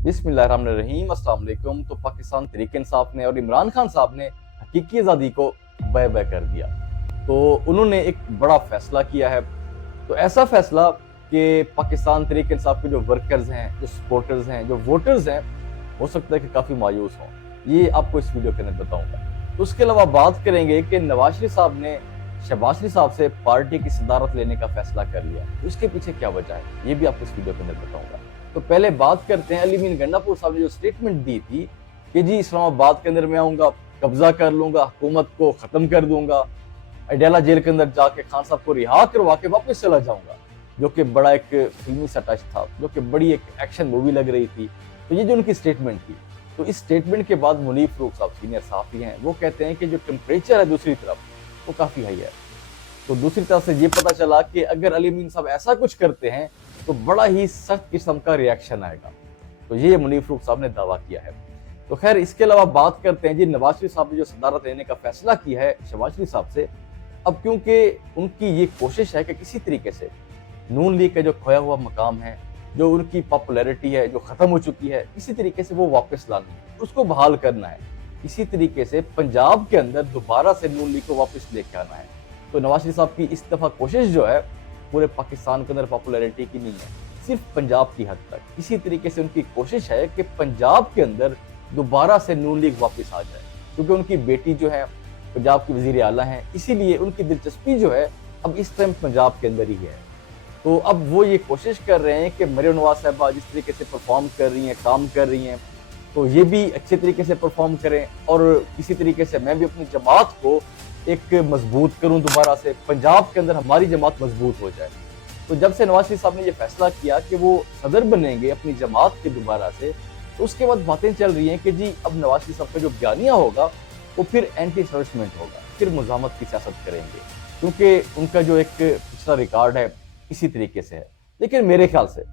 बिस्मिल्लाहिर्रहमानिर्रहीम, अस्सलाम वालेकुम। तो पाकिस्तान तहरीक इंसाफ ने और इमरान खान साहब ने हकीकी आज़ादी को बाय बाय कर दिया। तो उन्होंने एक बड़ा फैसला किया है। तो ऐसा फैसला कि पाकिस्तान तहरीक इंसाफ के जो वर्कर्स हैं, जो सपोर्टर्स हैं, जो वोटर्स हैं, हो सकता है कि काफ़ी मायूस हों। ये आपको इस वीडियो के अंदर बताऊंगा। तो उसके अलावा बात करेंगे कि नवाज शरीफ साहब ने शहबाज शरीफ साहब से पार्टी की सदारत लेने का फैसला कर लिया। उसके पीछे क्या वजह है, ये भी आपको इस वीडियो के अंदर बताऊंगा। तो पहले बात करते हैं, अली मीन गंडापुर साहब ने जो स्टेटमेंट दी थी कि जी इस्लामाबाद के अंदर मैं आऊंगा, कब्जा कर लूंगा, हुकूमत को खत्म कर दूंगा, अडयाला जेल के अंदर जाके खान साहब को रिहा करवा के वापस चला जाऊंगा, जो कि बड़ा एक फिल्मी सा टच था, जो कि बड़ी एक एक्शन मूवी लग रही थी। तो ये जो उनकी स्टेटमेंट थी, तो इस स्टेटमेंट के बाद मुनीफ फारूक साहब सीनियर सहाफी हैं, वो कहते हैं कि जो टेम्परेचर है दूसरी तरफ वो काफी हाई है। तो दूसरी तरफ से ये पता चला कि अगर अली मीन साहब ऐसा कुछ करते हैं तो बड़ा ही सख्त किस्म का रिएक्शन आएगा। तो ये मुनीफ फारूक साहब ने दावा किया है। तो खैर, इसके अलावा बात करते हैं जी नवाज शरीफ साहब ने जो सदारत लेने का फैसला किया है शहबाज शरीफ साहब से। अब क्योंकि उनकी ये कोशिश है कि किसी तरीके से नून लीग का जो खोया हुआ मकाम है, जो उनकी पॉपुलैरिटी है, जो खत्म हो चुकी है, किसी तरीके से वो वापस लानी है, उसको बहाल करना है। इसी तरीके से पंजाब के अंदर दोबारा से नून लीग को वापस लेके आना है। तो नवाज शरीफ साहब की इस दफा कोशिश जो है पूरे पाकिस्तान के अंदर पॉपुलैरिटी की नहीं है, सिर्फ पंजाब की हद तक। इसी तरीके से उनकी कोशिश है कि पंजाब के अंदर दोबारा से नून लीग वापस आ जाए, क्योंकि उनकी बेटी जो है पंजाब की वजीर आला हैं, इसीलिए उनकी दिलचस्पी जो है अब इस टाइम पंजाब के अंदर ही है। तो अब वो ये कोशिश कर रहे हैं कि मरियम नवाज साहबा जिस तरीके से परफॉर्म कर रही हैं, काम कर रही हैं, तो ये भी अच्छे तरीके से परफॉर्म करें और किसी तरीके से मैं भी अपनी जमात को एक मजबूत करूं, दोबारा से पंजाब के अंदर हमारी जमात मजबूत हो जाए। तो जब से नवाज शरीफ साहब ने ये फैसला किया कि वो सदर बनेंगे अपनी जमात के दोबारा से, तो उसके बाद बातें चल रही हैं कि जी अब नवाज शरीफ साहब का जो बयानिया होगा वो फिर एंटी एस्टैब्लिशमेंट होगा, फिर मुज़ाहमत की सियासत करेंगे, क्योंकि उनका जो एक पिछला रिकॉर्ड है इसी तरीके से है। लेकिन मेरे ख्याल से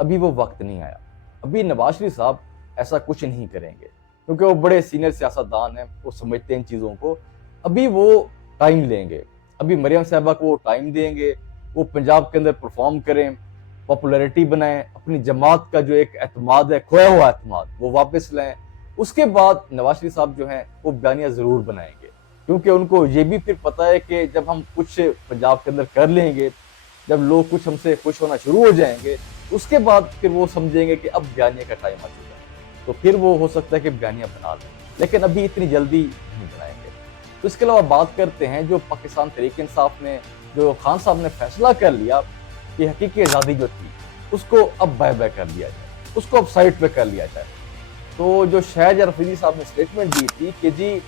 अभी वो वक्त नहीं आया। अभी नवाज शरीफ साहब ऐसा कुछ नहीं करेंगे, क्योंकि वो बड़े सीनियर सियासतदान हैं, वो समझते हैं इन चीज़ों को। अभी वो टाइम लेंगे, अभी मरियम साहबा को वो टाइम देंगे, वो पंजाब के अंदर परफॉर्म करें, पॉपुलैरिटी बनाएं, अपनी जमात का जो एक एतमाद है, खोया हुआ एतमाद, वो वापस लाएं। उसके बाद नवाज शरीफ साहब जो हैं वो बयानिया ज़रूर बनाएंगे, क्योंकि उनको ये भी फिर पता है कि जब हम कुछ पंजाब के अंदर कर लेंगे, जब लोग कुछ हमसे खुश होना शुरू हो जाएंगे, उसके बाद फिर वो समझेंगे कि अब बयानिया का टाइम आ चुका है, तो फिर वो हो सकता है कि बयानिया बना लें, लेकिन अभी इतनी जल्दी नहीं बनाएंगे। तो इसके अलावा बात करते हैं जो पाकिस्तान तहरीक इंसाफ ने, जो खान साहब ने फैसला कर लिया कि हकीकी आज़ादी जो थी उसको अब बाय बाय कर दिया जाए, उसको अब साइड पे कर लिया जाए। तो जो शाहज रफीदी साहब ने स्टेटमेंट दी थी कि जी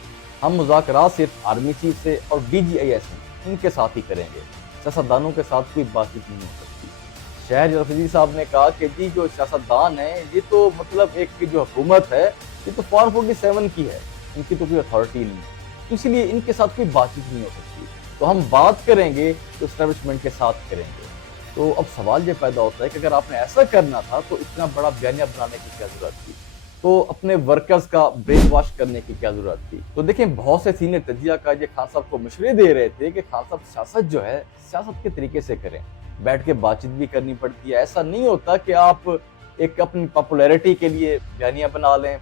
हम मुज़ाकरात सिर्फ आर्मी चीफ से और DGIS इनके साथ ही करेंगे, सियासतदानों के साथ कोई बातचीत नहीं हो सकती। शाहज रफीदी साहब ने कहा कि जी जो सियासतदान है ये तो मतलब एक जो हुकूमत है ये तो फॉर्म 47 की है, इनकी तो कोई अथॉरिटी नहीं है, तो इसीलिए इनके साथ कोई बातचीत नहीं हो सकती। तो हम बात करेंगे तो एस्टैब्लिशमेंट के साथ करेंगे। तो अब सवाल ये पैदा होता है कि अगर आपने ऐसा करना था तो इतना बड़ा बयानिया बनाने की क्या जरूरत थी, तो अपने वर्कर्स का ब्रेन वॉश करने की क्या जरूरत थी। तो देखें, बहुत से सीनियर तजिया का ये खान साहब को मशवरे दे रहे थे कि खान साहब सियासत जो है सियासत के तरीके से करें, बैठ के बातचीत भी करनी पड़ती है। ऐसा नहीं होता कि आप एक अपनी पॉपुलैरिटी के लिए बयानिया बना लें,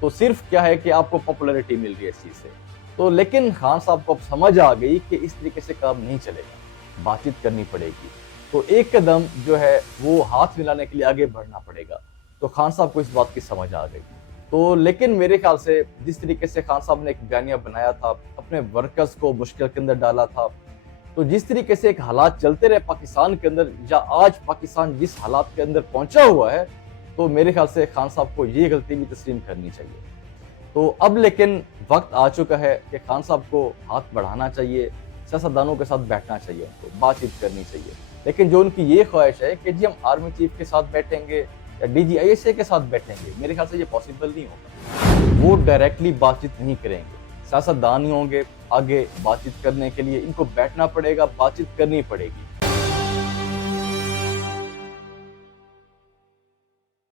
तो सिर्फ क्या है कि आपको पॉपुलैरिटी मिल रही है इस चीज़ से। तो लेकिन खान साहब को अब समझ आ गई कि इस तरीके से काम नहीं चलेगा, बातचीत करनी पड़ेगी। तो एक कदम जो है वो हाथ मिलाने के लिए आगे बढ़ना पड़ेगा। तो खान साहब को इस बात की समझ आ गई। तो लेकिन मेरे ख्याल से जिस तरीके से खान साहब ने एक बयानिया बनाया था, अपने वर्कर्स को मुश्किल के अंदर डाला था, तो जिस तरीके से एक हालात चलते रहे पाकिस्तान के अंदर, या आज पाकिस्तान जिस हालात के अंदर पहुंचा हुआ है, तो मेरे ख्याल से खान साहब को ये गलती भी तस्लीम करनी चाहिए। तो अब लेकिन वक्त आ चुका है कि खान साहब को हाथ बढ़ाना चाहिए, सियासतदानों के साथ बैठना चाहिए, उनको बातचीत करनी चाहिए। लेकिन जो उनकी ये ख्वाहिश है कि जी हम आर्मी चीफ के साथ बैठेंगे या DGIS के साथ बैठेंगे, मेरे ख्याल से ये पॉसिबल नहीं होगा। वो डायरेक्टली बातचीत नहीं करेंगे, सियासतदान ही होंगे आगे बातचीत करने के लिए, इनको बैठना पड़ेगा, बातचीत करनी पड़ेगी।